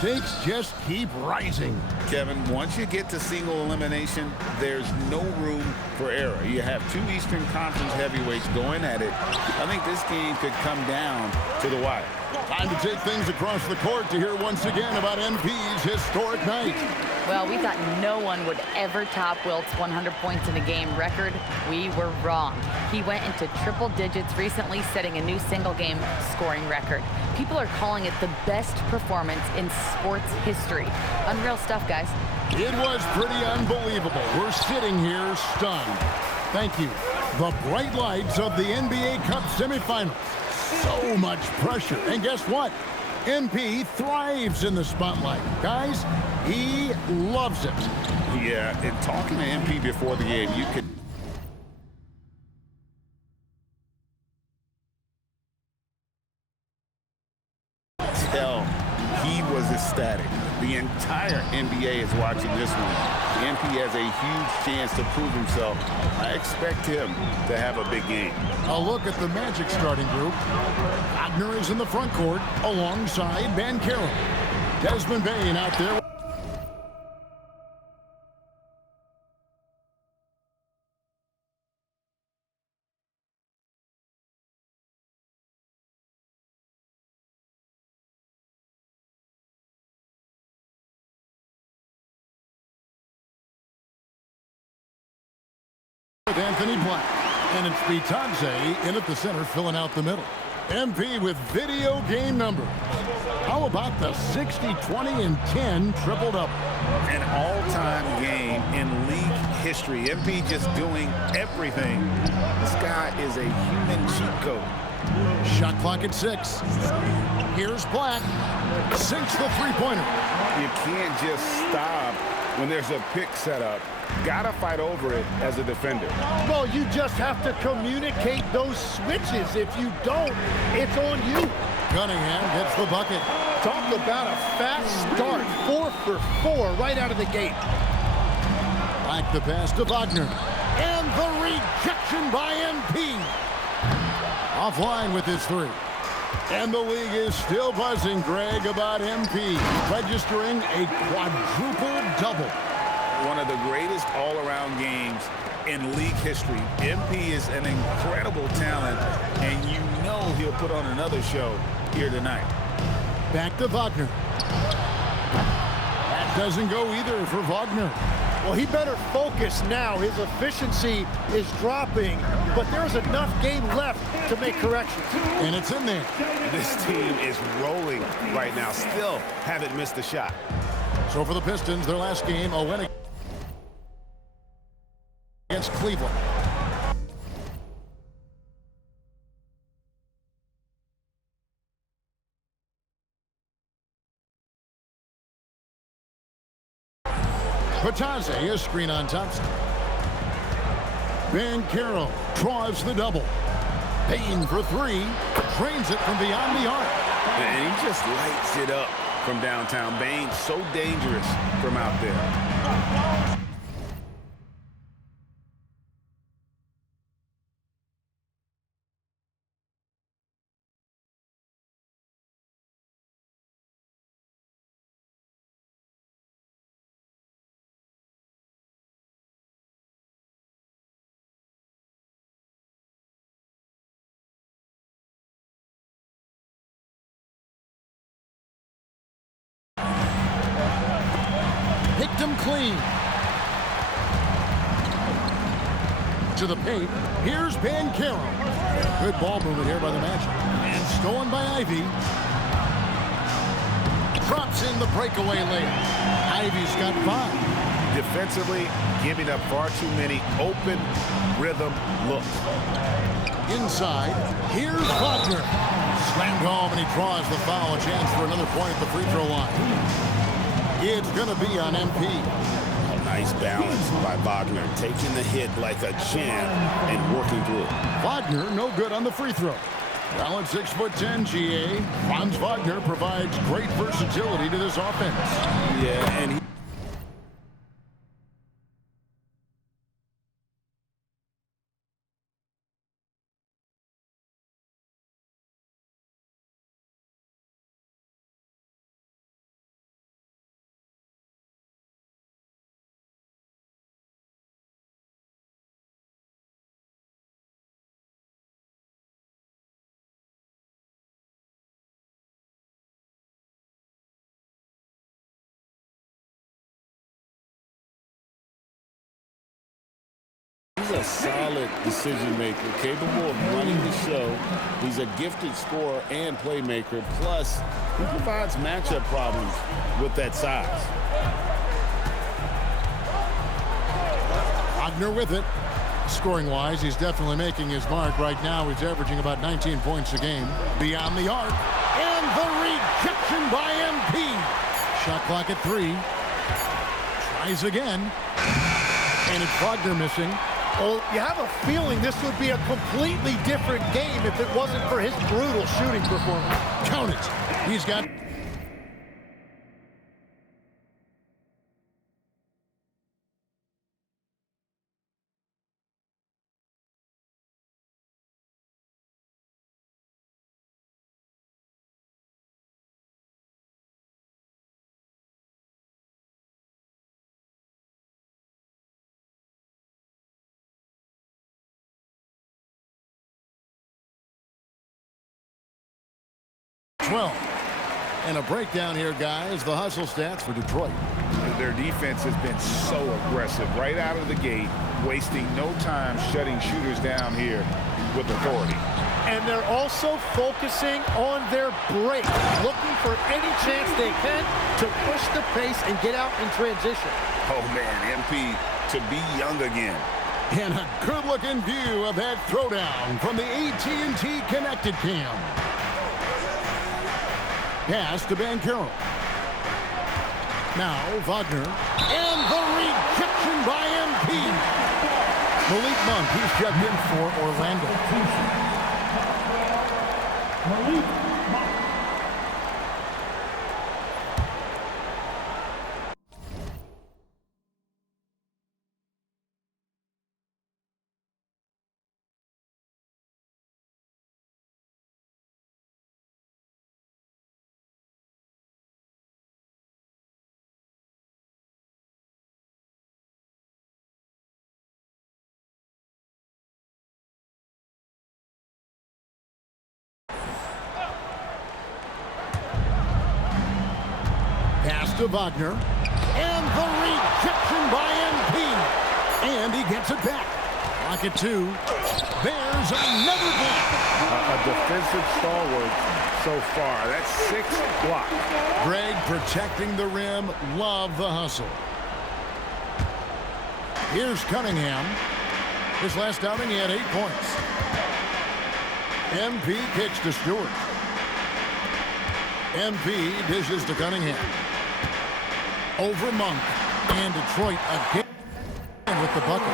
stakes just keep rising. Kevin, once you get to single elimination, there's no room for error. You have two Eastern Conference heavyweights going at it. I think this game could come down to the wire. Time to take things across the court to hear once again about MP's historic night. Well, we thought no one would ever top Wilt's 100 points in a game record. We were wrong. He went into triple digits recently, setting a new single-game scoring record. People are calling it the best performance in sports history. Unreal stuff, guys. It was pretty unbelievable. We're sitting here stunned. Thank you. The bright lights of the NBA Cup semifinals. So much pressure. And guess what? MP thrives in the spotlight. Guys, he loves it. Yeah, and talking to MP before the game, you could tell he was ecstatic. The entire NBA is watching this one. MP has a huge chance to prove himself. I expect him to have a big game. A look at the Magic starting group. Wagner is in the front court alongside Banchero. Desmond Bane out there. With Anthony Black, and it's Bitadze in at the center, filling out the middle. MP with video game numbers. How about the 60, 20, and 10 triple-double? An all-time game in league history. MP just doing everything. This guy is a human cheat code. Shot clock at 6. Here's Black. Sinks the three-pointer. You can't just stop when there's a pick set up. Gotta fight over it as a defender. Well, you just have to communicate those switches. If you don't, it's on you. Cunningham gets the bucket. Talk about a fast start. 4 for 4 right out of the gate. Like the pass to Wagner. And the rejection by MP. Offline with his three. And the league is still buzzing, Greg, about MP registering a quadruple double. One of the greatest all-around games in league history. MP is an incredible talent, and you know he'll put on another show here tonight. Back to Wagner. That doesn't go either for Wagner. Well, he better focus now. His efficiency is dropping, but there's enough game left to make corrections. And it's in there. This team is rolling right now. Still haven't missed a shot. So for the Pistons, their last game, a win against Cleveland. Bitadze, a screen on Thompson. Banchero draws the double. Bane for three. Drains it from beyond the arc. And he just lights it up from downtown. Bane so dangerous from out there. Picked him clean. To the paint. Here's Banchero. Good ball movement here by the Magic. And stolen by Ivy. Drops in the breakaway layup. Ivy's got 5. Defensively, giving up far too many open rhythm looks. Inside. Here's Wagner. Slammed home, and he draws the foul. A chance for another point at the free throw line. It's going to be on MP. Nice balance by Wagner, taking the hit like a champ and working through it. Wagner no good on the free throw. Well, at 6'10", GA, Franz Wagner provides great versatility to this offense. Yeah, and he He's a solid decision maker, capable of running the show. He's a gifted scorer and playmaker. Plus, he provides matchup problems with that size. Wagner with it. Scoring-wise, he's definitely making his mark. Right now, he's averaging about 19 points a game. Beyond the arc. And the rejection by MP. Shot clock at 3. Tries again. And it's Wagner missing. Well, you have a feeling this would be a completely different game if it wasn't for his brutal shooting performance. Count it. He's got... And a breakdown here, guys. The hustle stats for Detroit. Their defense has been so aggressive right out of the gate, wasting no time shutting shooters down here with authority. And they're also focusing on their break, looking for any chance they can to push the pace and get out in transition. Oh, man, MP to be young again. And a good-looking view of that throwdown from the AT&T Connected Cam. Pass to Banchero. Now Wagner. And the rejection by MP. Malik Monk, he's checked in for Orlando. Pass to Wagner. And the rejection by MP. And he gets it back. Lock it 2. There's another block. A defensive stalwart so far. That's 6 blocks. Greg protecting the rim. Love the hustle. Here's Cunningham. His last outing, he had 8 points. MP kicks to Stewart. MP dishes to Cunningham. Over Monk. And Detroit again with the bucket.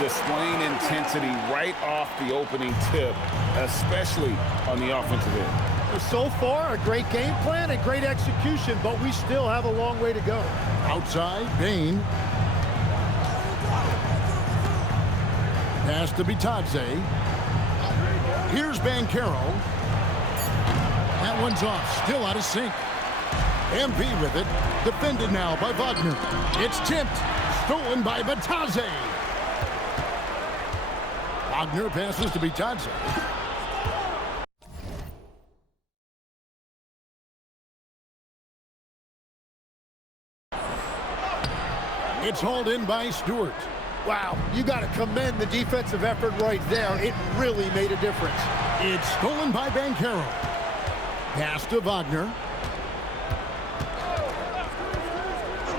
Displaying intensity right off the opening tip, especially on the offensive end. So far, a great game plan and great execution, but we still have a long way to go. Outside, Bane. Pass to Bitadze. Here's Banchero. That one's off, still out of sync. MP with it. Defended now by Wagner. It's tipped. Stolen by Bitadze. Wagner passes to Bitadze. It's hauled in by Stewart. Wow, you got to commend the defensive effort right there. It really made a difference. It's stolen by Banchero. Pass to Wagner.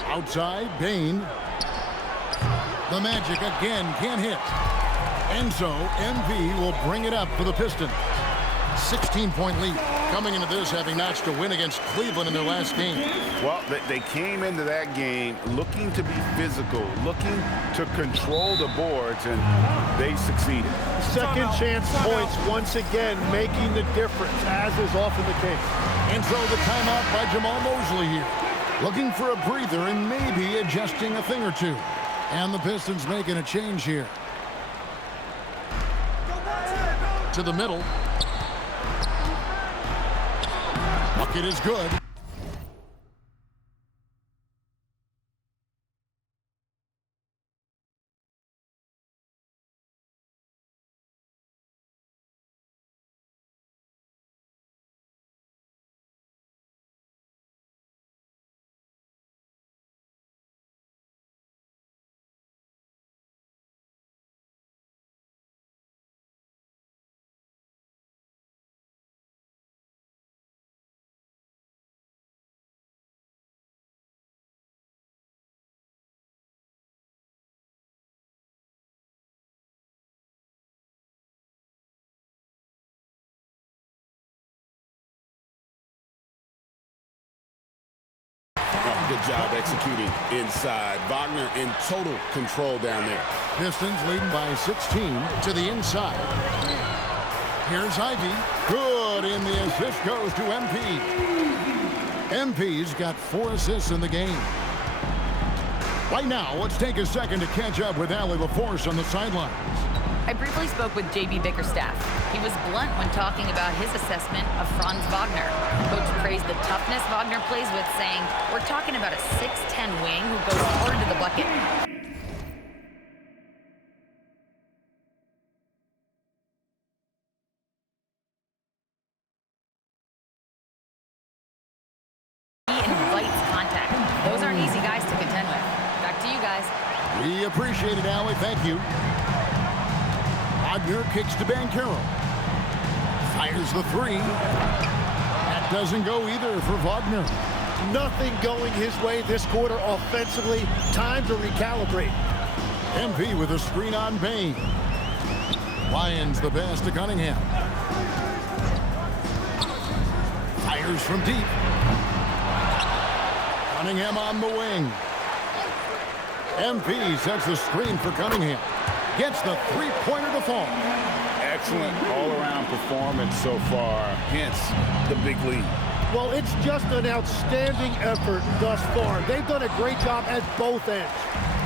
Outside, Bane. The Magic again can't hit. And so MP will bring it up for the Pistons. 16-point lead. Coming into this, having notched a win against Cleveland in their last game. Well, they came into that game looking to be physical, looking to control the boards, and they succeeded. Second chance points once again making the difference, as is often the case. And so the timeout by Jamal Mosley here. Looking for a breather and maybe adjusting a thing or two. And the Pistons making a change here. To the middle. Bucket is good. Oh, good job executing inside. Wagner in total control down there. Pistons leading by 16 to the inside. Here's Ivy. Good, and the assist goes to MP. MP's got 4 assists in the game. Right now, let's take a second to catch up with Allie LaForce on the sidelines. I briefly spoke with J.B. Bickerstaff. He was blunt when talking about his assessment of Franz Wagner. Coach praised the toughness Wagner plays with, saying, "We're talking about a 6'10" wing who goes hard to the bucket." He invites contact. Those aren't easy guys to contend with. Back to you guys. We appreciate it, Allie. Thank you. Wagner kicks to Banchero. Fires the 3. That doesn't go either for Wagner. Nothing going his way this quarter offensively. Time to recalibrate. MP with a screen on Bain. Lions the pass to Cunningham. Fires from deep. Cunningham on the wing. MP sets the screen for Cunningham. Gets the three-pointer to fall. Excellent all-around performance so far, hence the big lead. Well, it's just an outstanding effort thus far. They've done a great job at both ends.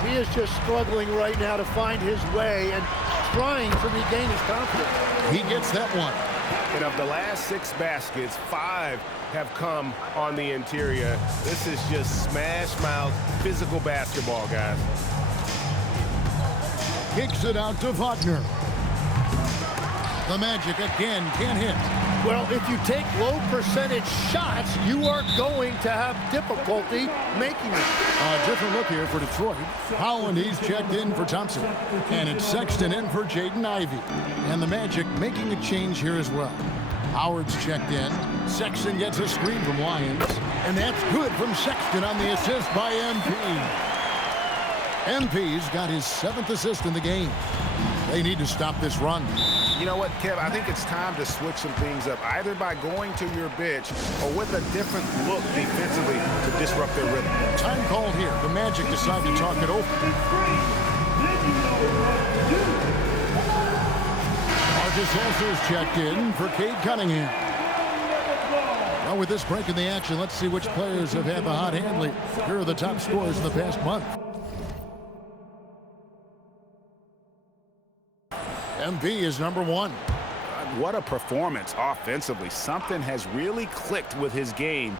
He is just struggling right now to find his way and trying to regain his confidence. He gets that one. And of the last 6 baskets, 5 have come on the interior. This is just smash-mouth physical basketball, guys. Kicks it out to Wagner. The Magic again can't hit. Well, if you take low percentage shots, you are going to have difficulty making them. A different look here for Detroit. Howland, he's checked in for Thompson. And it's Sexton in for Jaden Ivey. And the Magic making a change here as well. Howard's checked in. Sexton gets a screen from Lyons. And that's good from Sexton on the assist by MP. MP's got his 7th assist in the game. They need to stop this run. You know what, Kev? I think it's time to switch some things up, either by going to your bench or with a different look defensively to disrupt their rhythm. Time called here. The Magic decide to talk it over. Marcus Holzer's checked in for Cade Cunningham. Well, with this break in the action, let's see which players have had the hot hand lately. Here are the top scorers in the past month. MP is number 1. What a performance offensively. Something has really clicked with his game.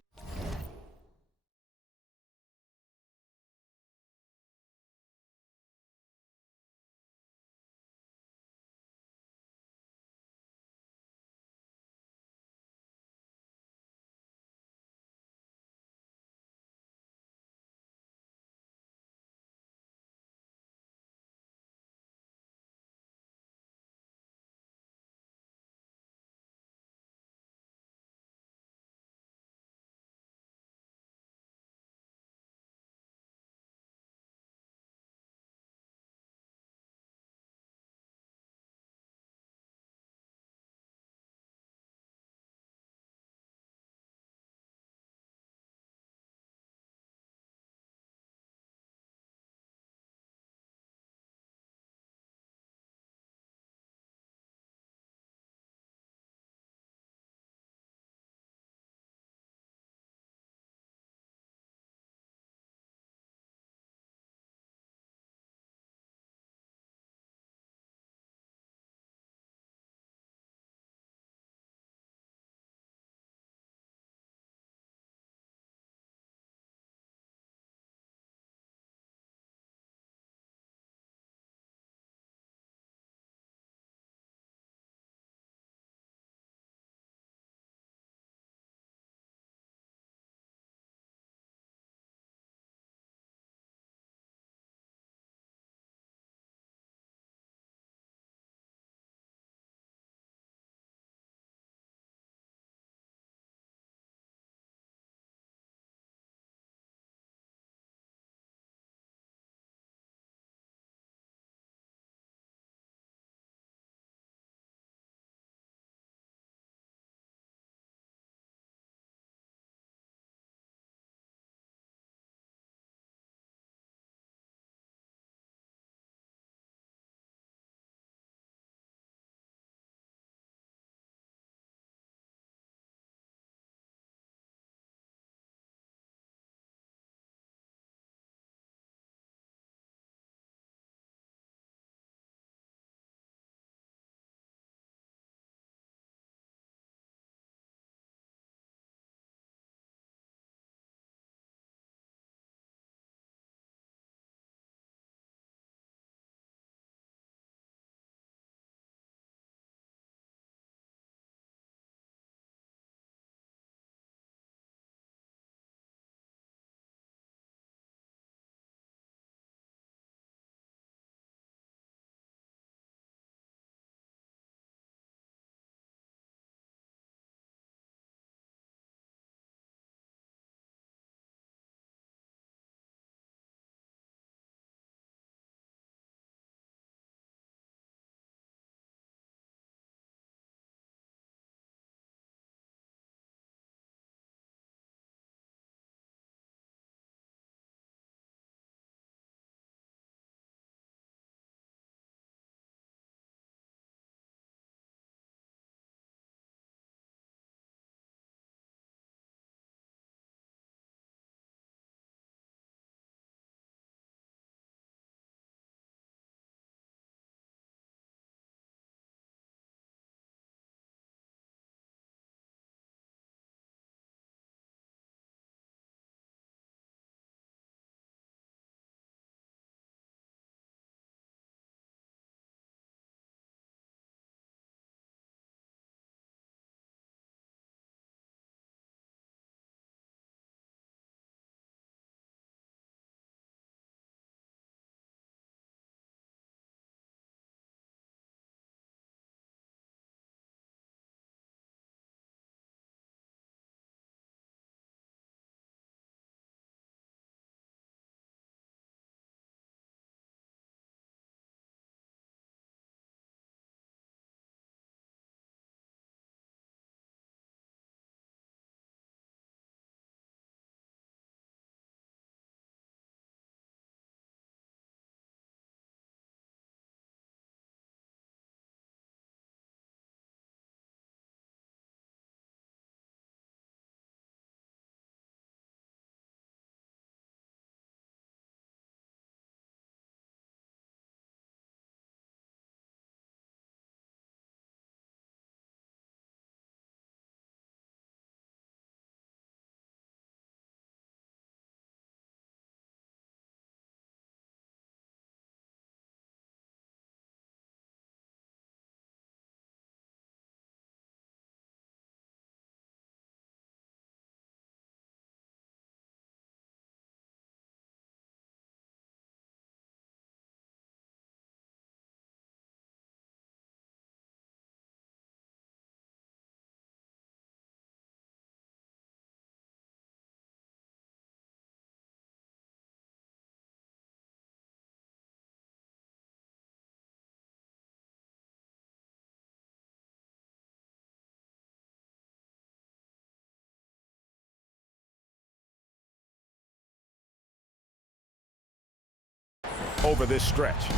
over this stretch.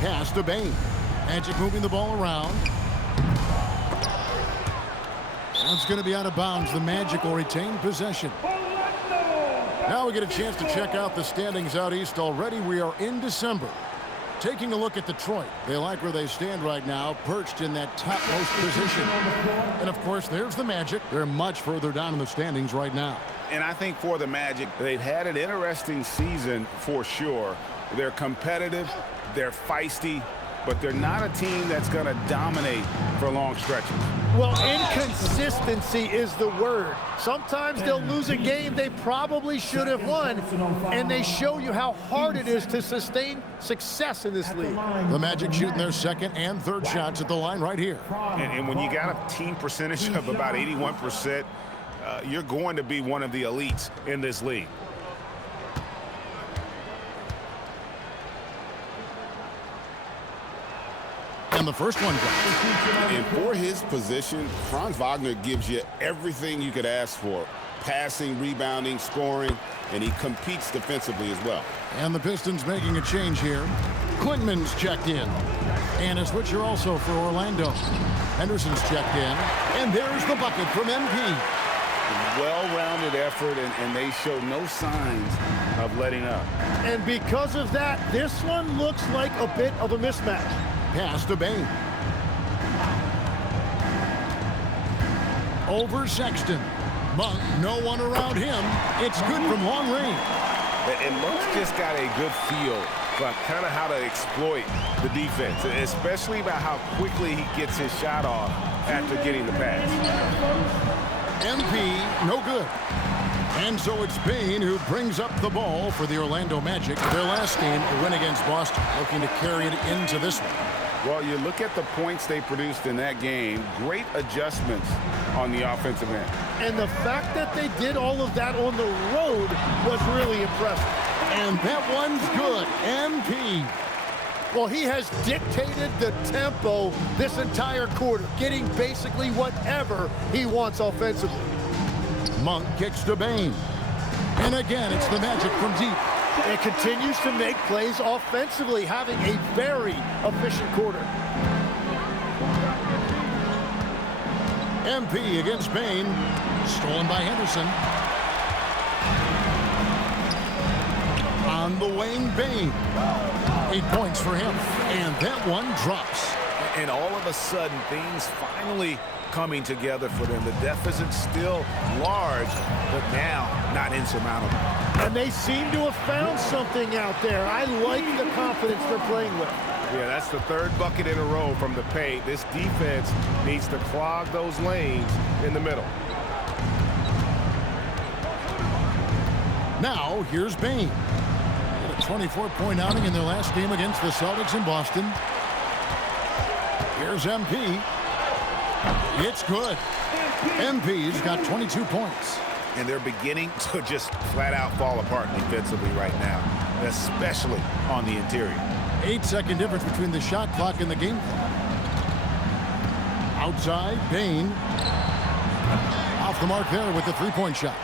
Pass to Bane. Magic moving the ball around. That's going to be out of bounds. The Magic will retain possession. Now we get a chance to check out the standings out east already. We are in December. Taking a look at Detroit. They like where they stand right now, perched in that topmost position. And, of course, there's the Magic. They're much further down in the standings right now. And I think for the Magic, they've had an interesting season for sure. They're competitive, they're feisty, but they're not a team that's going to dominate for long stretches. Well, inconsistency is the word. Sometimes they'll lose a game they probably should have won, and they show you how hard it is to sustain success in this league. The Magic shooting their second and third shots at the line right here. And when you got a team percentage of about 81%, you're going to be one of the elites in this league. And the first one drops. And for his position, Franz Wagner gives you everything you could ask for. Passing, rebounding, scoring, and he competes defensively as well. And the Pistons making a change here. Quintman's checked in. And a switcher also for Orlando. Henderson's checked in. And there's the bucket from MP. Well-rounded effort, and they show no signs of letting up. And because of that, this one looks like a bit of a mismatch. Pass to Bane. Over Sexton. Monk, no one around him. It's good from long range. And Monk's just got a good feel for kind of how to exploit the defense, especially about how quickly he gets his shot off after getting the pass. MP, no good. And so it's Bane who brings up the ball for the Orlando Magic. Their last game, a win against Boston, looking to carry it into this one. Well, you look at the points they produced in that game, great adjustments on the offensive end. And the fact that they did all of that on the road was really impressive. And that one's good. MP. Well, he has dictated the tempo this entire quarter, getting basically whatever he wants offensively. Monk kicks to Bane. And again, it's the Magic from deep. And continues to make plays offensively, having a very efficient quarter. MP against Bane. Stolen by Henderson. On the wing, Bane. 8 points for him. And that one drops. And all of a sudden, things finally coming together for them. The deficit still large, but now not insurmountable. And they seem to have found something out there. I like the confidence they're playing with. Yeah, that's the third bucket in a row from the paint. This defense needs to clog those lanes in the middle. Now, here's Bane. A 24-point outing in their last game against the Celtics in Boston. Here's MP. It's good. MP's got 22 points. And they're beginning to just flat out fall apart defensively right now, especially on the interior. 8-second difference between the shot clock and the game clock. Outside, Bane. Off the mark there with the three-point shot.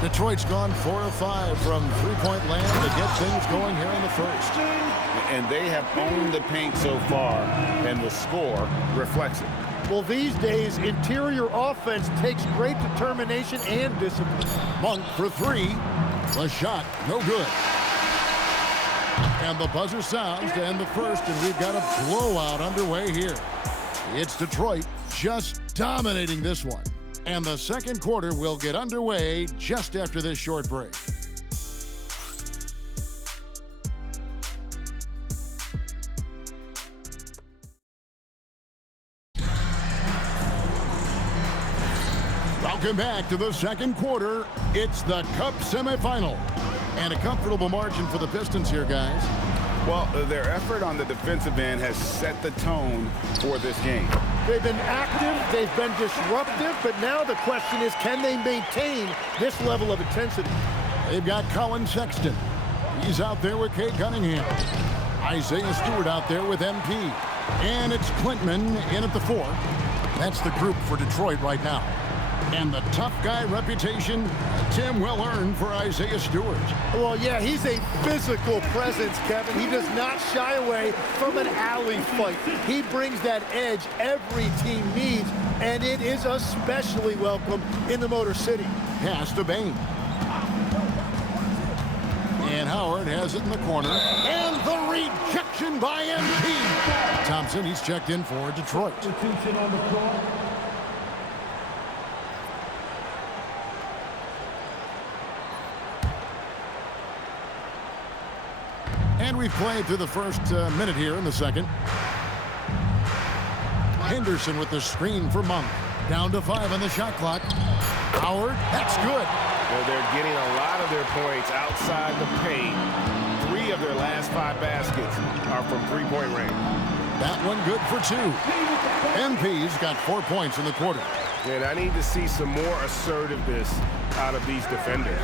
Detroit's gone 4 of 5 from three-point land to get things going here in the first. And they have owned the paint so far, and the score reflects it. Well, these days, interior offense takes great determination and discipline. Monk for three. The shot, no good. And the buzzer sounds to end the first, and we've got a blowout underway here. It's Detroit just dominating this one. And the second quarter will get underway just after this short break. Welcome back to the second quarter. It's the Cup semifinal. And a comfortable margin for the Pistons here, guys. Well, their effort on the defensive end has set the tone for this game. They've been active, they've been disruptive, but now the question is, can they maintain this level of intensity? They've got Colin Sexton. He's out there with Cade Cunningham. Isaiah Stewart out there with MP. And it's Quintman in at the 4. That's the group for Detroit right now. And the tough guy reputation, Tim, well earned for Isaiah Stewart. Well, yeah, he's a physical presence, Kevin. He does not shy away from an alley fight. He brings that edge every team needs, and it is especially welcome in the Motor City. Pass to Bain. And Howard has it in the corner. And the rejection by MP. Thompson, he's checked in for Detroit. And we've played through the first minute here in the second. Henderson with the screen for Monk. Down to 5 on the shot clock. Howard, that's good. Well, they're getting a lot of their points outside the paint. 3 of their last 5 baskets are from three-point range. That one good for 2. MP's got 4 points in the quarter. And I need to see some more assertiveness out of these defenders.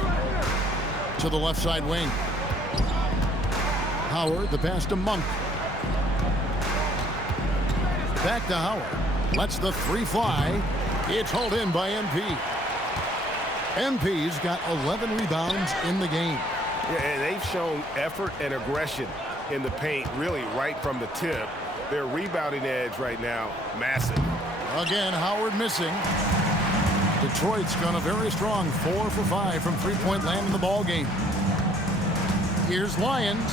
To the left side wing. Howard, the pass to Monk. Back to Howard. Lets the 3 fly. It's hauled in by MP. MP's got 11 rebounds in the game. Yeah, and they've shown effort and aggression in the paint, really right from the tip. Their rebounding edge right now, massive. Again, Howard missing. Detroit's gone a very strong 4 for 5 from three-point land in the ball game. Here's Lyons.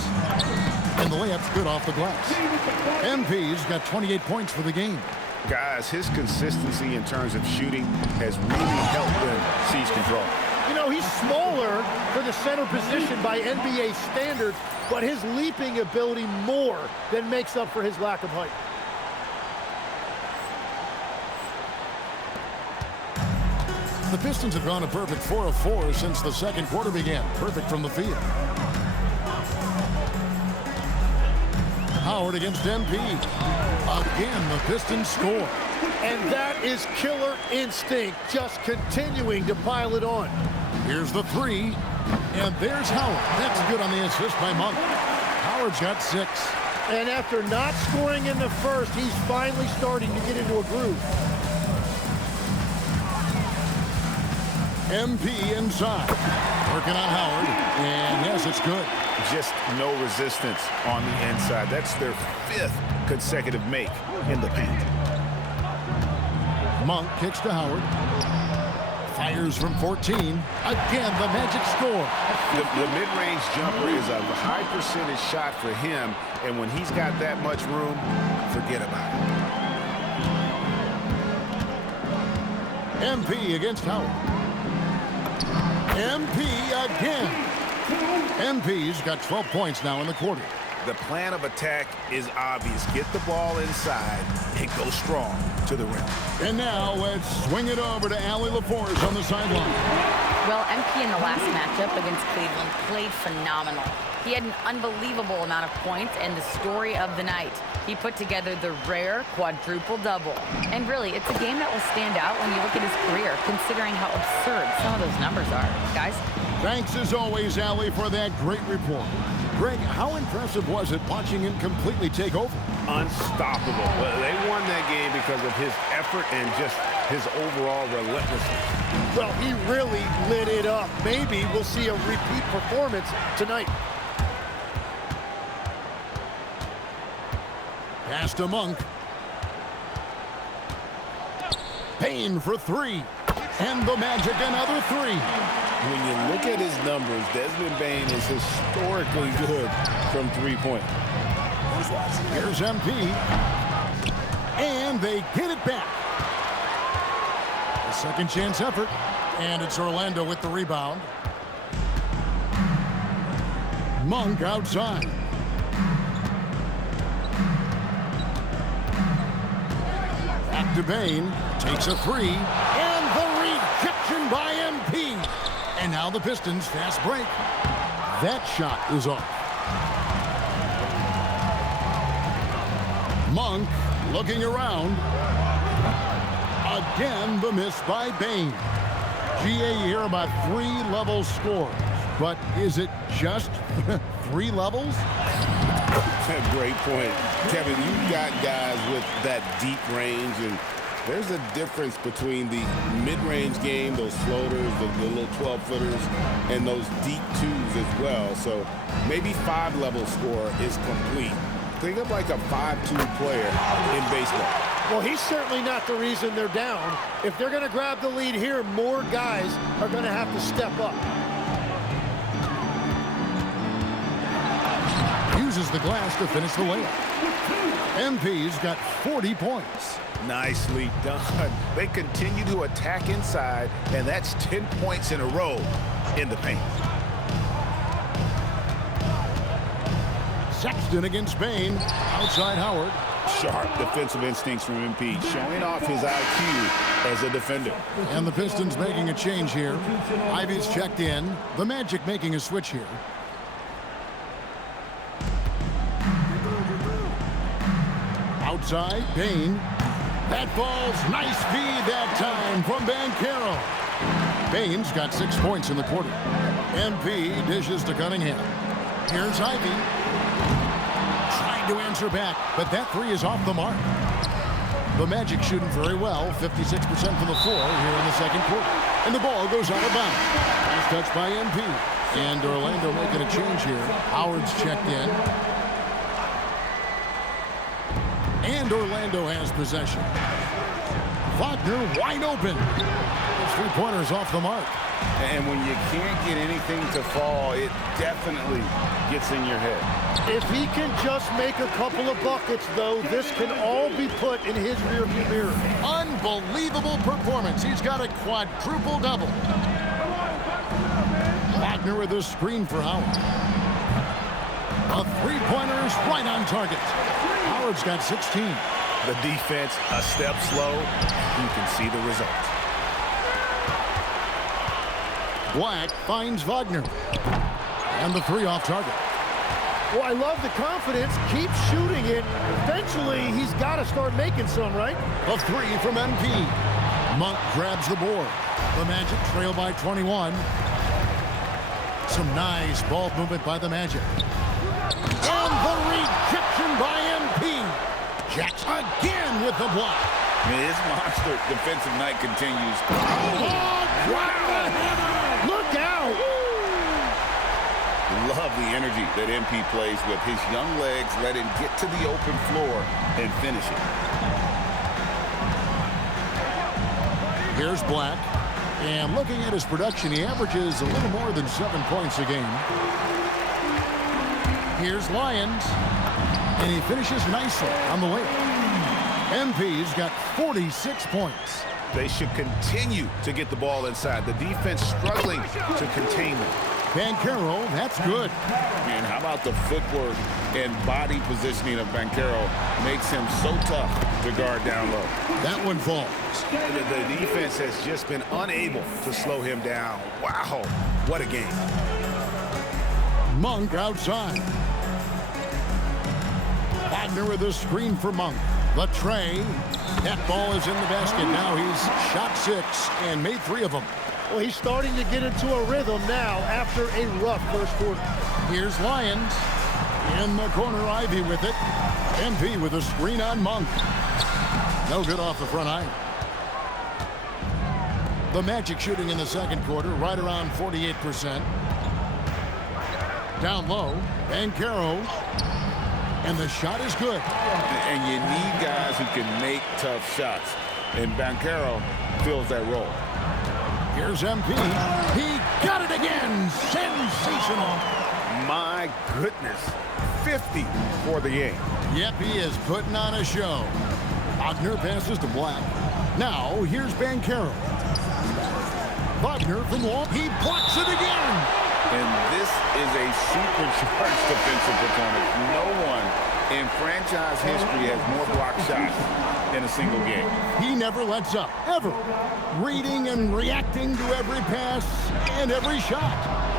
And the layup's good off the glass. MP's got 28 points for the game. Guys, his consistency in terms of shooting has really helped them seize control. You know, he's smaller for the center position by NBA standards, but his leaping ability more than makes up for his lack of height. The Pistons have gone a perfect 4 of 4 since the second quarter began. Perfect from the field. Howard against MP. Again, the Pistons score. And that is killer instinct, just continuing to pile it on. Here's the 3. And there's Howard. That's good on the assist by Monk. Howard's got 6. And after not scoring in the first, he's finally starting to get into a groove. MP inside. Working on Howard. And yes, it's good. Just no resistance on the inside. That's their 5th consecutive make in the paint. Monk kicks to Howard. Fires from 14. Again, the Magic score. The mid-range jumper is a high percentage shot for him, and when he's got that much room, forget about it. MP against Howard. MP again. MP's got 12 points now in the quarter. The plan of attack is obvious. Get the ball inside and go strong to the rim. And now let's swing it over to Allie LaForce on the sideline. Well, MP in the last matchup against Cleveland played phenomenal. He had an unbelievable amount of points and the story of the night. He put together the rare quadruple-double. And really, it's a game that will stand out when you look at his career, considering how absurd some of those numbers are. Guys? Thanks as always, Allie, for that great report. Greg, how impressive was it watching him completely take over? Unstoppable. They won that game because of his effort and just his overall relentlessness. Well, he really lit it up. Maybe we'll see a repeat performance tonight. Pass to Monk. Payne for 3. And the Magic another 3. When you look at his numbers, Desmond Bane is historically good from three-point. Here's MP. And they get it back. A second chance effort. And it's Orlando with the rebound. Monk outside. Back to Bane. Takes a 3. And the rejection by MP. And now the Pistons fast break. That shot is off. Monk looking around. Again, the miss by Bane. GA here about 3 level scores. But is it just 3 levels? Great point. Kevin, you've got guys with that deep range and There's a difference between the mid-range game, those floaters, the little 12-footers, and those deep twos as well. So maybe 5-level score is complete. Think of like a 5-2 player in baseball. Well, he's certainly not the reason they're down. If they're going to grab the lead here, more guys are going to have to step up. Uses the glass to finish the layup. MP's got 40 points. Nicely done. They continue to attack inside, and that's 10 points in a row in the paint. Sexton against Bain. Outside Howard. Sharp defensive instincts from MP, showing off his IQ as a defender. And the Pistons making a change here. Ivy's checked in. The Magic making a switch here. Outside, Bain. That ball's nice feed that time from Banchero. Bain's got 6 points in the quarter. MP dishes to Cunningham. Here's Ivy. Trying to answer back, but that three is off the mark. The Magic shooting very well, 56% from the floor here in the second quarter. And the ball goes out of bounds. Last touch by MP. And Orlando making a change here. Howard's checked in. And Orlando has possession. Wagner wide open. His three-pointer's off the mark. And when you can't get anything to fall, it definitely gets in your head. If he can just make a couple of buckets, though, this can all be put in his rearview mirror. Unbelievable performance. He's got a quadruple double. Wagner with a screen for Howard. A three-pointer is right on target. Howard's got 16. The defense a step slow. You can see the result. Black finds Wagner. And the three off target. Well, I love the confidence. Keep shooting it. Eventually, he's got to start making some, right? A three from MP. Monk grabs the board. The Magic trail by 21. Some nice ball movement by the Magic. And the rejection by MP. Jacks again with the block. His monster defensive night continues. Oh, wow! Look out! Love the energy that MP plays with. His young legs let him get to the open floor and finish it. Here's Black. And looking at his production, he averages a little more than 7 points a game. Here's Lyons. And he finishes nicely on the layup. MP's got 46 points. They should continue to get the ball inside. The defense struggling to contain them. Banchero, that's good. And how about the footwork and body positioning of Banchero makes him so tough to guard down low. That one falls. The defense has just been unable to slow him down. Wow, what a game. Monk outside. Wagner with a screen for Monk. The tray. That ball is in the basket. Now he's shot 6 and made 3 of them. Well, he's starting to get into a rhythm now after a rough first quarter. Here's Lyons. In the corner, Ivy with it. MP with a screen on Monk. No good off the front iron. The Magic shooting in the second quarter, right around 48%. Down low, Banchero. And the shot is good. And you need guys who can make tough shots. And Banchero fills that role. Here's MP. He got it again. Sensational. My goodness. 50 for the game. Yep, he is putting on a show. Wagner passes to Black. Now, here's Banchero. Wagner from long. He blocks it again. And this is a supercharged defensive performance. No one in franchise history has more blocked shots in a single game. He never lets up, ever. Reading and reacting to every pass and every shot.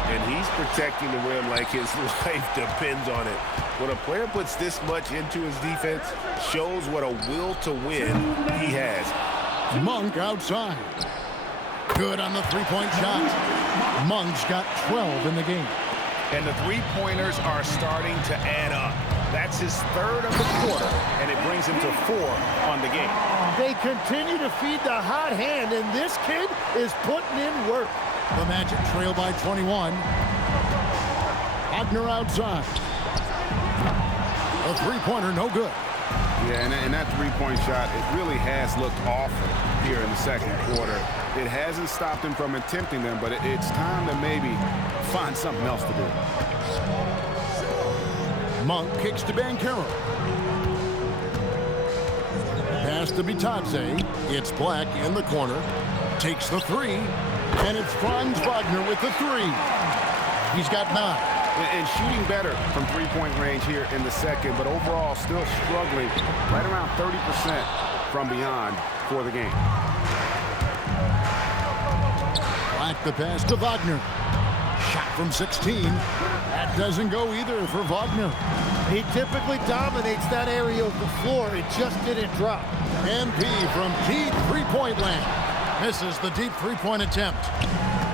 And he's protecting the rim like his life depends on it. When a player puts this much into his defense, shows what a will to win he has. Monk outside. Good on the three-point shot. Monk's got 12 in the game. And the three-pointers are starting to add up. That's his third of the quarter, and it brings him to 4 on the game. They continue to feed the hot hand, and this kid is putting in work. The Magic trail by 21. Wagner outside. A three-pointer, no good. Yeah, and that three-point shot, it really has looked awful here in the second quarter. It hasn't stopped him from attempting them, but it's time to maybe find something else to do. Monk kicks to Banchero. Pass to Bitadze. It's Black in the corner. Takes the three. And it's Franz Wagner with the three. He's got 9. And shooting better from three-point range here in the second, but overall still struggling right around 30% from beyond for the game. Black the pass to Wagner. Shot from 16. That doesn't go either for Wagner. He typically dominates that area of the floor. It just didn't drop. MP from deep three-point land. Misses the deep three-point attempt.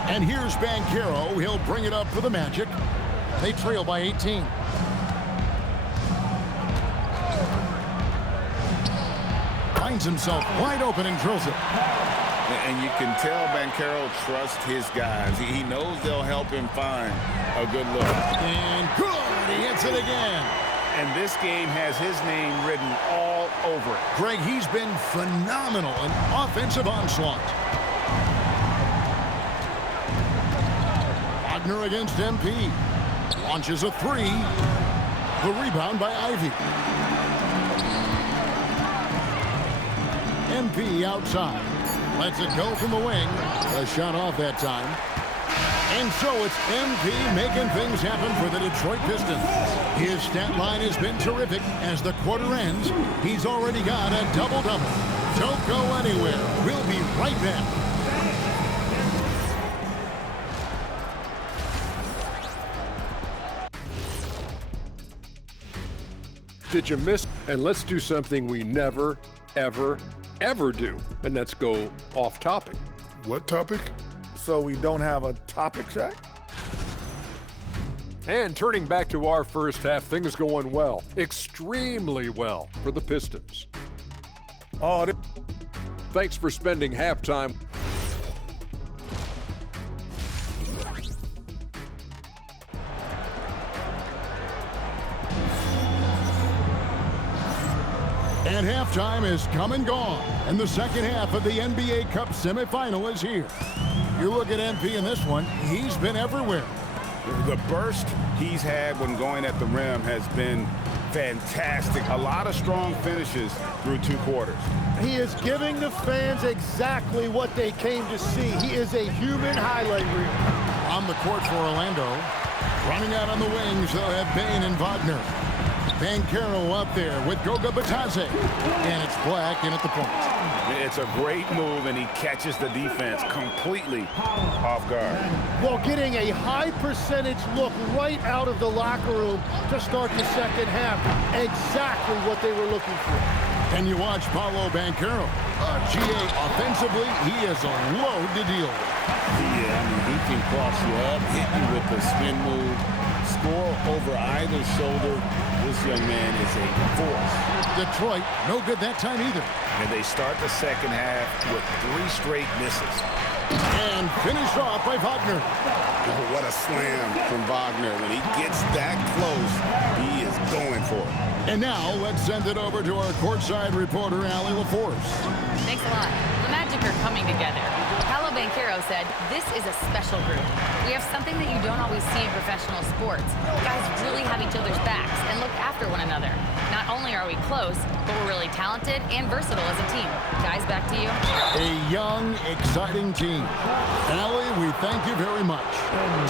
And here's Banchero. He'll bring it up for the Magic. They trail by 18. Finds himself wide open and drills it. And you can tell Banchero trusts his guys. He knows they'll help him find a good look. And good! He hits it again. And this game has his name written all over it. Greg, he's been phenomenal in offensive onslaught. Wagner against MP. Launches a three. The rebound by Ivy. MP outside. Lets it go from the wing. A shot off that time. And so it's MP making things happen for the Detroit Pistons. His stat line has been terrific. As the quarter ends, he's already got a double-double. Don't go anywhere. We'll be right back. Did you miss? And let's do something we never, ever, ever do. And that's go off topic. What topic? So we don't have a topic, Shaq? And turning back to our first half, things going well. Extremely well for the Pistons. Oh, Thanks for spending halftime. And halftime is come and gone. And the second half of the NBA Cup semifinal is here. You look at MP in this one, he's been everywhere. The burst he's had when going at the rim has been fantastic. A lot of strong finishes through 2 quarters. He is giving the fans exactly what they came to see. He is a human highlight reel. On the court for Orlando. Running out on the wings, they'll have Bane and Wagner. Banchero up there with Goga Bitadze. And it's Black in at the point. It's a great move, and he catches the defense completely off guard. While getting a high percentage look right out of the locker room to start the second half. Exactly what they were looking for. And you watch Paolo Banchero. GA offensively, he is a load to deal with. Yeah, I mean, he can cross you up, hit you with the spin move, score over either shoulder. This young man is a force. Detroit, no good that time either. And they start the second half with 3 straight misses. And finished off by Wagner. Oh, what a slam from Wagner. When he gets that close, he is going for it. And now let's send it over to our courtside reporter, Allie LaForce. Thanks a lot. The Magic are coming together. Paolo Banchero said, "This is a special group. We have something that you don't always see in professional sports. Guys really have each other's backs and look after one another. Not only are we close, but we're really talented and versatile as a team." Guys, back to you. A young, exciting team. Allie, we thank you very much.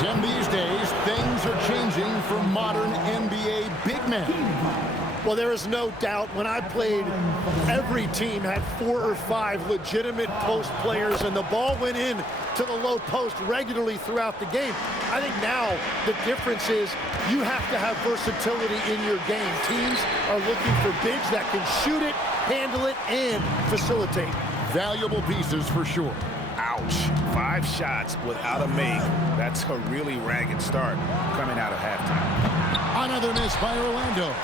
Tim, these days, things are changing for modern NBA big men. Well, there is no doubt when I played, every team had 4 or 5 legitimate post players, and the ball went in to the low post regularly throughout the game. I think now the difference is you have to have versatility in your game. Teams are looking for bigs that can shoot it, handle it, and facilitate. Valuable pieces for sure. Ouch. 5 shots without a make. That's a really ragged start coming out of halftime. Another miss by Orlando.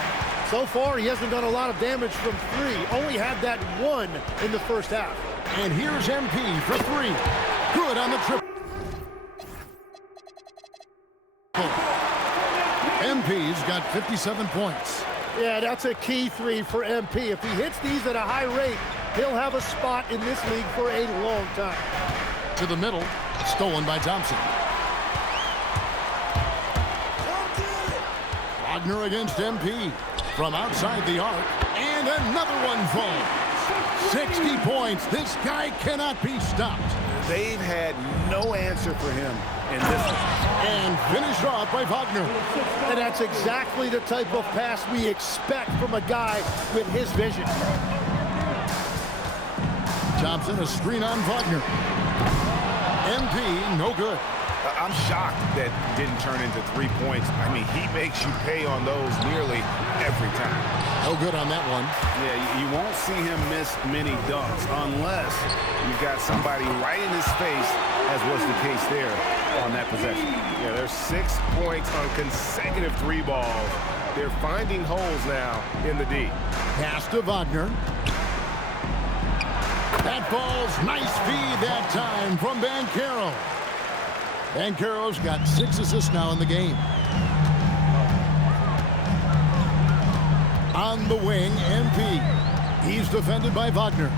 So far, he hasn't done a lot of damage from three. Only had that one in the first half. And here's MP for three. Good on the triple. MP's got 57 points. Yeah, that's a key three for MP. If he hits these at a high rate, he'll have a spot in this league for a long time. To the middle, stolen by Thompson. Wagner against MP from outside the arc, and another one falls. 60 points. This guy cannot be stopped. They've had no answer for him in this one. And finished off by Wagner. And that's exactly the type of pass we expect from a guy with his vision. Thompson, a screen on Wagner. MP, no good. I'm shocked that didn't turn into 3 points. I mean, he makes you pay on those nearly every time. No good on that one. Yeah, you won't see him miss many dunks unless you've got somebody right in his face, as was the case there on that possession. Yeah, there's 6 points on consecutive 3 balls. They're finding holes now in the D. Pass to Wagner. That ball's nice feed that time from Banchero. Banchero's got 6 assists now in the game. On the wing, MP. He's defended by Wagner.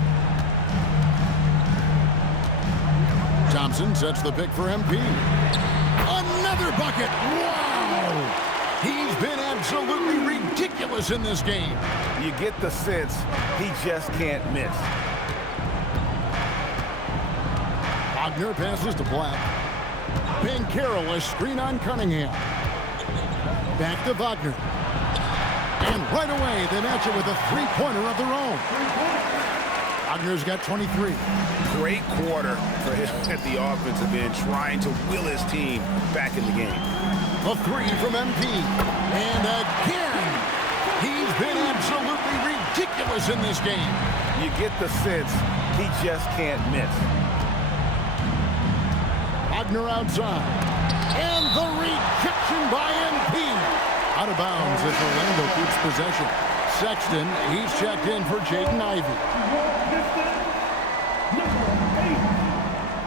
Thompson sets the pick for MP. Another bucket. Wow! He's been absolutely ridiculous in this game. You get the sense he just can't miss. Wagner passes to Black. Banchero, a screen on Cunningham. Back to Wagner. And right away, they match it with a three-pointer of their own. Wagner's got 23. Great quarter for him at the offensive end, trying to will his team back in the game. A three from MP. And again, he's been absolutely ridiculous in this game. You get the sense he just can't miss. Wagner outside. And the rejection by MP. Out of bounds as Orlando keeps possession. Sexton, he's checked in for Jaden Ivey.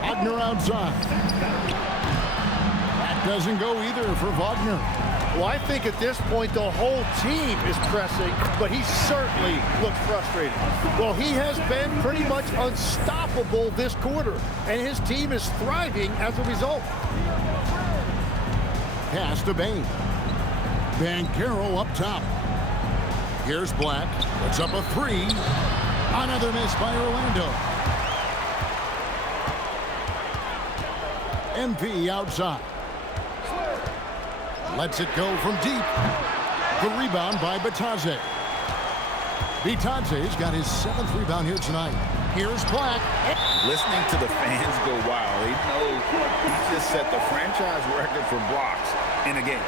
Wagner outside. That doesn't go either for Wagner. Well, I think at this point the whole team is pressing, but he certainly looks frustrated. Well, he has been pretty much unstoppable this quarter, and his team is thriving as a result. Pass to Bane. Banchero up top. Here's Black. Puts up a three. Another miss by Orlando. MP outside. Lets it go from deep. The rebound by Bitadze. Bitadze's got his 7th rebound here tonight. Here's Black. Listening to the fans go wild, they know he just set the franchise record for blocks in a game.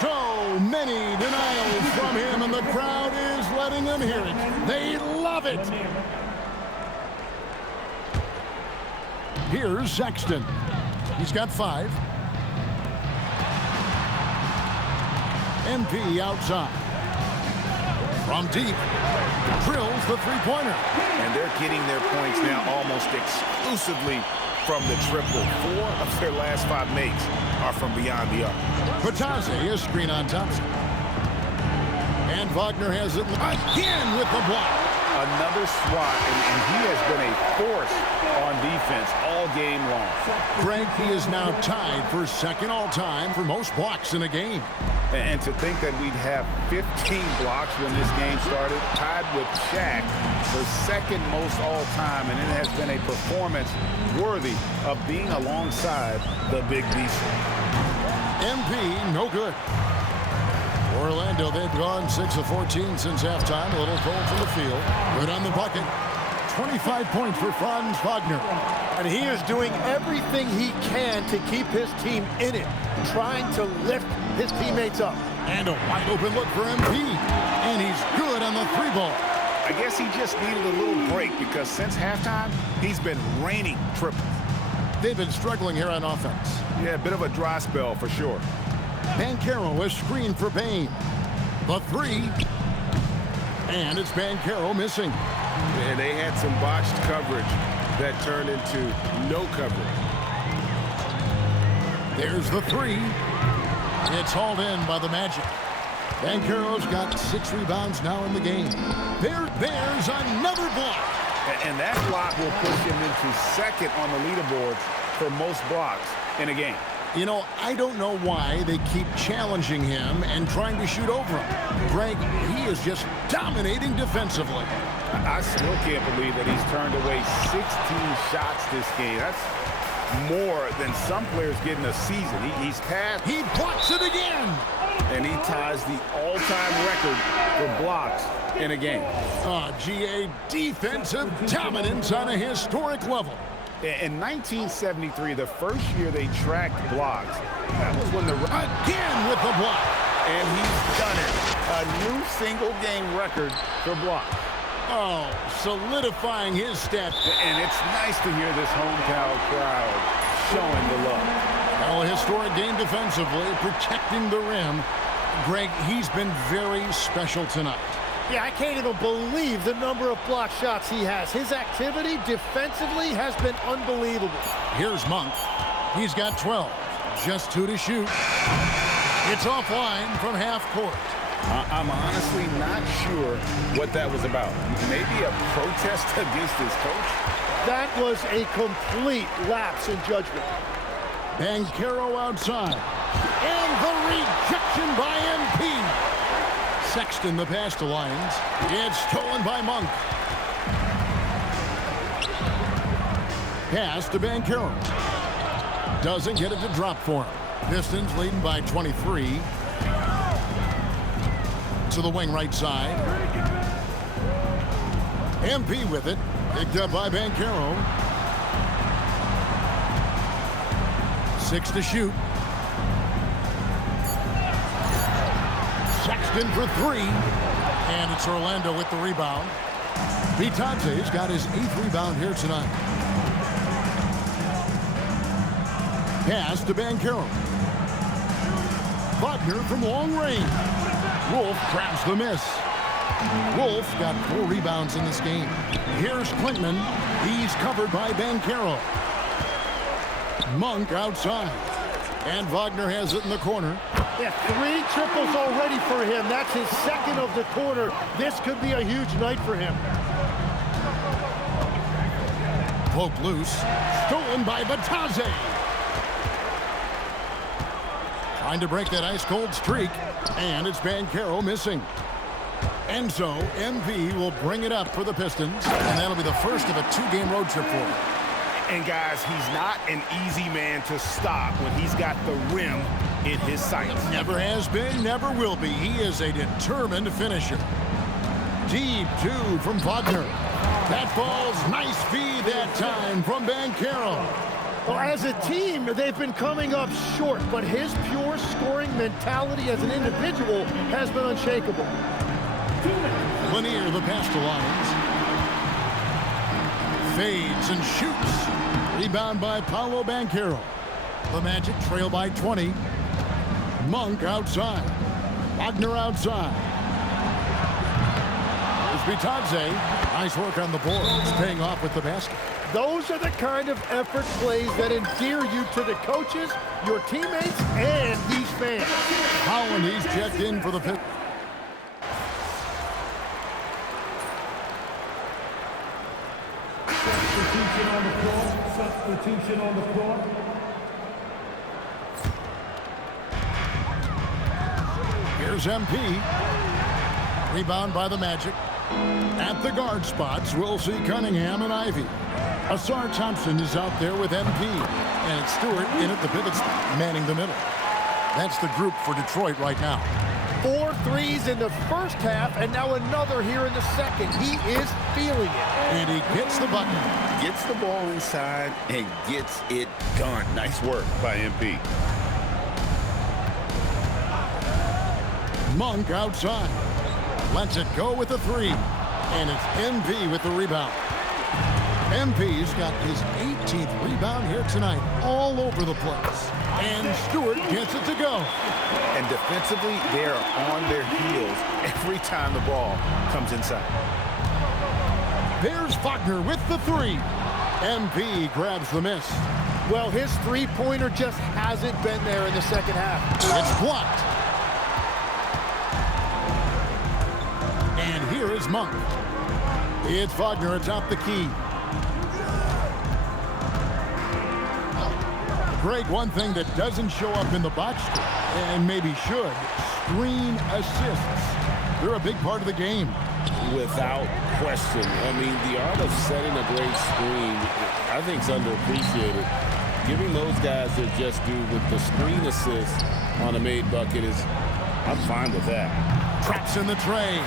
So many denials from him, and the crowd is letting them hear it. They love it. Here's Sexton. He's got 5. MP outside. From deep. Drills the three-pointer. And they're getting their points now almost exclusively from the triple. 4 of their last 5 makes are from beyond the arc. Bitadze is screen on Thompson. And Wagner has it again with the block. Another swat, and he has been a force on defense all game long. Greg, he is now tied for 2nd all-time for most blocks in a game. And to think that we'd have 15 blocks when this game started, tied with Shaq for 2nd most all-time, and it has been a performance worthy of being alongside the Big Beast. MP, no good. Orlando, they've gone 6 of 14 since halftime. A little cold from the field. Good on the bucket. 25 points for Franz Wagner. And he is doing everything he can to keep his team in it, trying to lift his teammates up. And a wide open look for MP. And he's good on the 3-ball. I guess he just needed a little break because since halftime, he's been raining triples. They've been struggling here on offense. Yeah, a bit of a dry spell for sure. Banchero is screened for Bane. The 3. And it's Banchero missing. And they had some botched coverage that turned into no coverage. There's the three. It's hauled in by the Magic. Banchero's got 6 rebounds now in the game. There's another block. And that block will push him into second on the leaderboards for most blocks in a game. You know, I don't know why they keep challenging him and trying to shoot over him. Greg, he is just dominating defensively. I still can't believe that he's turned away 16 shots this game. That's more than some players get in a season. He's passed. He blocks it again. And he ties the all-time record for blocks in a game. GA defensive dominance on a historic level. In 1973, the first year they tracked blocks, that was when Again with the block. And he's done it. A new single-game record for blocks. Oh, solidifying his stat. And it's nice to hear this hometown crowd showing the love. Well, a historic game defensively, protecting the rim. Greg, he's been very special tonight. Yeah, I can't even believe the number of block shots he has. His activity defensively has been unbelievable. Here's Monk. He's got 12. Just 2 to shoot. It's offline from half court. I'm honestly not sure what that was about. Maybe a protest against his coach? That was a complete lapse in judgment. Banchero outside. And the rejection by MP. Sexton the pass to Lyons. It's stolen by Monk. Pass to Banchero. Doesn't get it to drop for him. Pistons leading by 23. To the wing right side. MP with it. Picked up by Banchero. 6 to shoot. Sexton for 3. And it's Orlando with the rebound. Vitante's got his 8th rebound here tonight. Pass to Banchero. Wagner from long range. Wolf grabs the miss. Wolf got 4 rebounds in this game. Here's Klinkman. He's covered by Banchero. Monk outside. And Wagner has it in the corner. Yeah, 3 triples already for him. That's his 2nd of the quarter. This could be a huge night for him. Poke loose. Stolen by Batadze. Trying to break that ice-cold streak. And it's Banchero missing. And so, MV will bring it up for the Pistons. And that'll be the first of a 2-game road trip for him. And guys, he's not an easy man to stop when he's got the rim in his sights. Never has been, never will be. He is a determined finisher. Deep 2 from Wagner. That falls. Nice feed that time from Banchero. Well, as a team, they've been coming up short, but his pure scoring mentality as an individual has been unshakable. Lanier, the pass to Lyons. Fades and shoots. Rebound by Paolo Banchero. The Magic trail by 20. Monk outside. Wagner outside. It's Bitadze. Nice work on the boards, paying off with the basket. Those are the kind of effort plays that endear you to the coaches, your teammates, and these fans. Howland, he's checked in for the pick. Substitution on the floor. Substitution on the floor. Here's MP. Rebound by the Magic. At the guard spots, we'll see Cunningham and Ivy. Asar Thompson is out there with MP. And it's Stewart in at the pivot spot, manning the middle. That's the group for Detroit right now. 4 threes in the first half, and now another here in the second. He is feeling it. And he gets the button. Gets the ball inside and gets it done. Nice work by MP. Monk outside. Lets it go with the 3. And it's MP with the rebound. MP's got his 18th rebound here tonight, all over the place. And Stewart gets it to go. And defensively, they're on their heels every time the ball comes inside. There's Faulkner with the three. MP grabs the miss. Well, his three-pointer just hasn't been there in the second half. It's blocked. And here is Monk. It's Faulkner atop the key. Greg, one thing that doesn't show up in the box score, and maybe should, screen assists. They're a big part of the game. Without question. I mean, the art of setting a great screen, I think, is underappreciated. Giving those guys their just due with the screen assist on a made bucket is, I'm fine with that. Traps in the tray.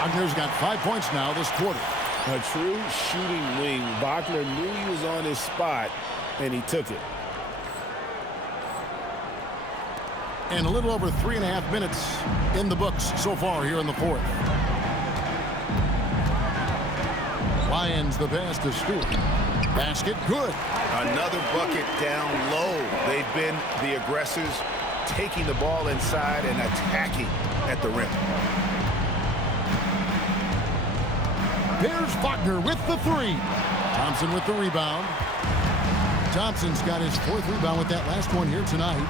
Wagner's got 5 points now this quarter. A true shooting wing. Wagner knew he was on his spot, and he took it. And a little over 3.5 minutes in the books so far here in the fourth. Lions the pass to Stewart. Basket good. Another bucket down low. They've been the aggressors, taking the ball inside and attacking at the rim. There's Faulkner with the three. Thompson with the rebound. Thompson's got his 4th rebound with that last one here tonight.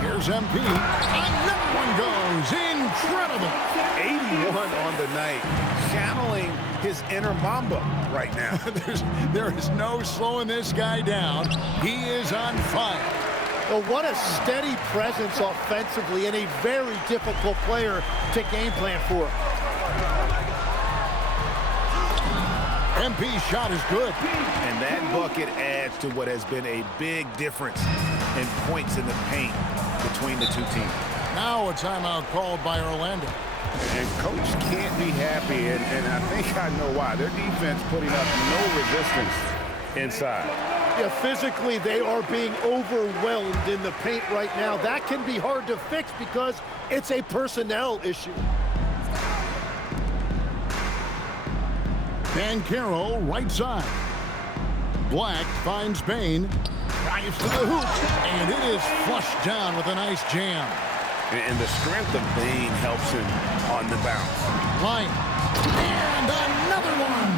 Here's MP. Another one goes. Incredible. 81 on the night. Channeling his inner Mamba right now. There is no slowing this guy down. He is on fire. Well, what a steady presence offensively and a very difficult player to game plan for. MP's shot is good. And that bucket adds to what has been a big difference in points in the paint between the two teams. Now a timeout called by Orlando. And coach can't be happy, and I think I know why. Their defense putting up no resistance inside. Yeah, physically they are being overwhelmed in the paint right now. That can be hard to fix because it's a personnel issue. Banchero right side. Black finds Bane. Drives to the hoop. And it is flushed down with a nice jam. And the strength of Bane helps him on the bounce. Line. And another one.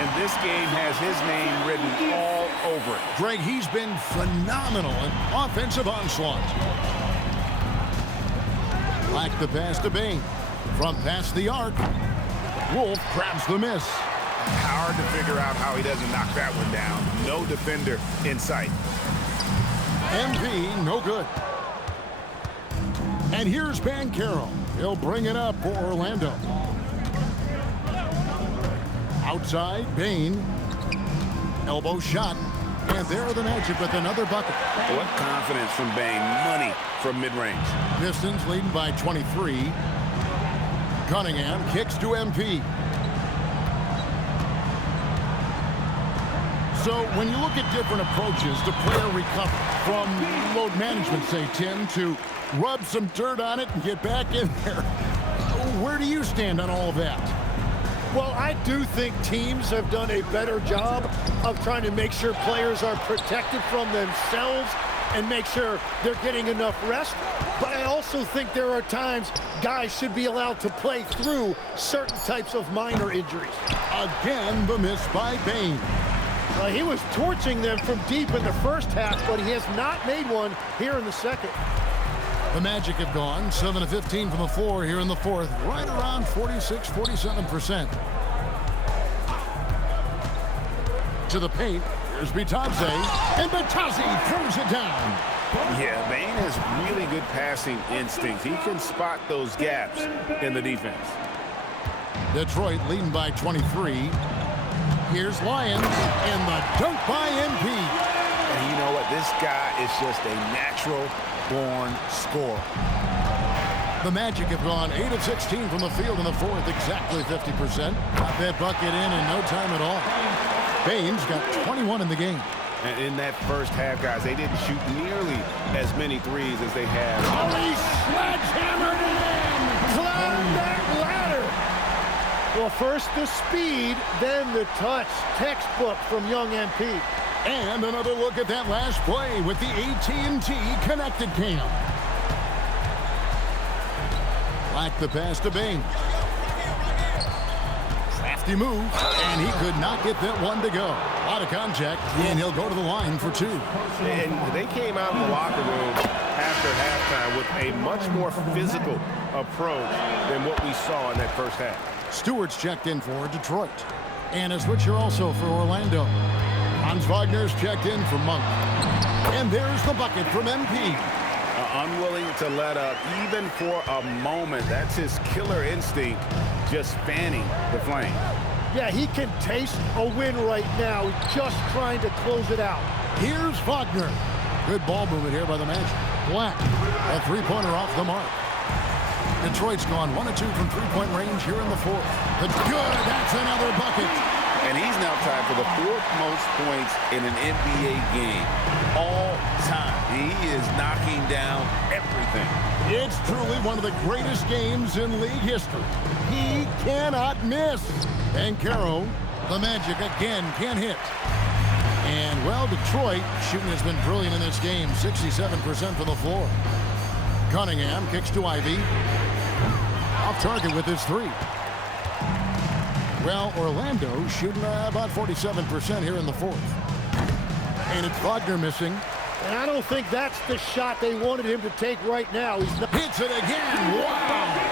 And this game has his name written all over it. Greg, he's been phenomenal in offensive onslaught. Black the pass to Bane. From past the arc. Wolf grabs the miss. Hard to figure out how he doesn't knock that one down. No defender in sight. MP, no good. And here's Banchero. He'll bring it up for Orlando. Outside, Bane. Elbow shot. And there are the Magic with another bucket. What confidence from Bane. Money from mid-range. Pistons leading by 23. Cunningham kicks to MP. So when you look at different approaches to player recovery, from load management, say, Tim, to rub some dirt on it and get back in there, where do you stand on all of that? Well, I do think teams have done a better job of trying to make sure players are protected from themselves and make sure they're getting enough rest. But I also think there are times guys should be allowed to play through certain types of minor injuries. Again, the miss by Bane. He was torching them from deep in the first half, but he has not made one here in the second. The Magic have gone 7 of 15 from the floor here in the fourth, right around 46-47%. To the paint, here's Bitadze, and Bitadze throws it down. Yeah, Bane has really good passing instincts. He can spot those gaps in the defense. Detroit leading by 23. Here's Lyons, and the dunk by MP. And you know what? This guy is just a natural-born scorer. The Magic have gone 8 of 16 from the field in the fourth, exactly 50%. Got that bucket in no time at all. Bane's got 21 in the game. And in that first half, guys, they didn't shoot nearly as many threes as they had. Oh, he sledgehammered it in! Climb that ladder! Well, first the speed, then the touch. Textbook from young MP. And another look at that last play with the AT&T Connected Cam. Black the pass to Bain. Crafty move, and he could not get that one to go. A lot of contact, and he'll go to the line for 2. And they came out in the locker room after halftime with a much more physical approach than what we saw in that first half. Stewart's checked in for Detroit. And a switcher also for Orlando. Hans Wagner's checked in for Monk. And there's the bucket from MP. Unwilling to let up even for a moment. That's his killer instinct, just fanning the flame. Yeah, he can taste a win right now. He's just trying to close it out. Here's Wagner. Good ball movement here by the Magic. Black, a three-pointer off the mark. Detroit's gone 1 of 2 from three-point range here in the 4th. But good, that's another bucket. And he's now tied for the 4th most points in an NBA game all time. He is knocking down everything. It's truly one of the greatest games in league history. He cannot miss. And Caro, the Magic again can hit. And, well, Detroit shooting has been brilliant in this game. 67% from the floor. Cunningham kicks to Ivy. Off target with his 3. Well, Orlando shooting about 47% here in the 4th. And it's Wagner missing. And I don't think that's the shot they wanted him to take right now. He's not. Hits it again. Wow.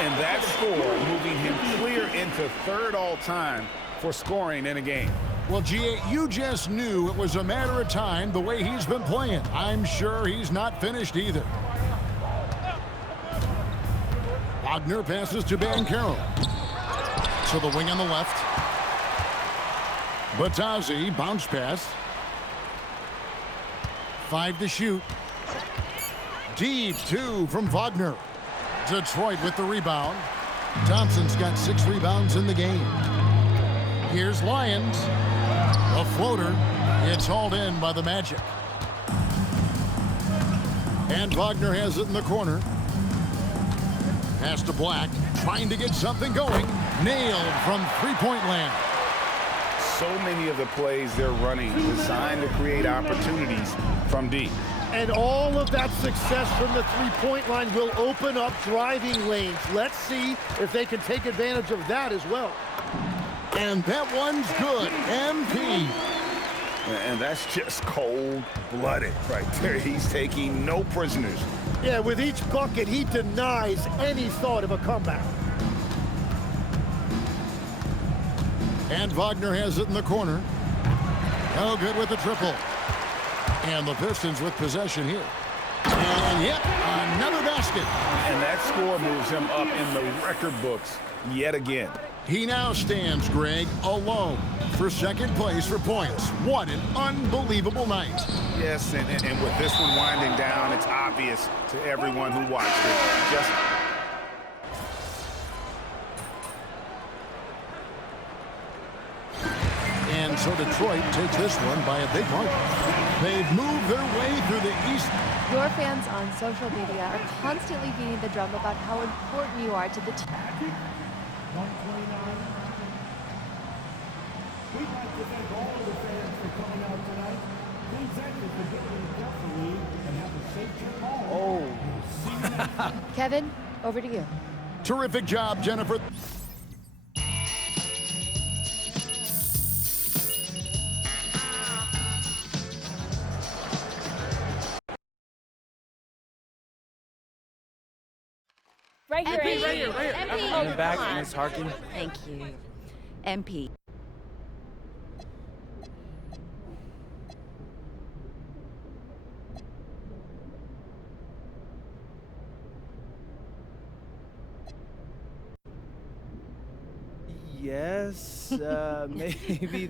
And that score moving him clear into 3rd all-time for scoring in a game. Well, G.A., you just knew it was a matter of time the way he's been playing. I'm sure he's not finished either. Wagner passes to Banchero. To the wing on the left. Batazzi, bounce pass. 5 to shoot. Deep 2 from Wagner. Detroit with the rebound. Thompson's got 6 rebounds in the game. Here's Lyons. A floater. It's hauled in by the Magic. And Wagner has it in the corner. Pass to Black. Trying to get something going. Nailed from three-point land. So many of the plays they're running designed to create opportunities from deep. And all of that success from the three-point line will open up driving lanes. Let's see if they can take advantage of that as well. And that one's good. MP. And that's just cold-blooded right there. He's taking no prisoners. Yeah, with each bucket, he denies any thought of a comeback. And Wagner has it in the corner. No good with the triple. And the Pistons with possession here. And yep, another basket. And that score moves him up in the record books yet again. He now stands, Greg, alone for 2nd place for points. What an unbelievable night. Yes, and with this one winding down, it's obvious to everyone who watched it. And so Detroit takes this one by a big margin. They've moved their way through the East. Your fans on social media are constantly beating the drum about how important you are to the team. 129. We'd like to thank all of the fans for coming out tonight. Please thank you for getting in carefully and have a safe trip home. Oh. See you next time. Kevin, over to you. Terrific job, Jennifer. Right here, MP. In the back, Ms. Harkin. Thank you. MP. Yes, maybe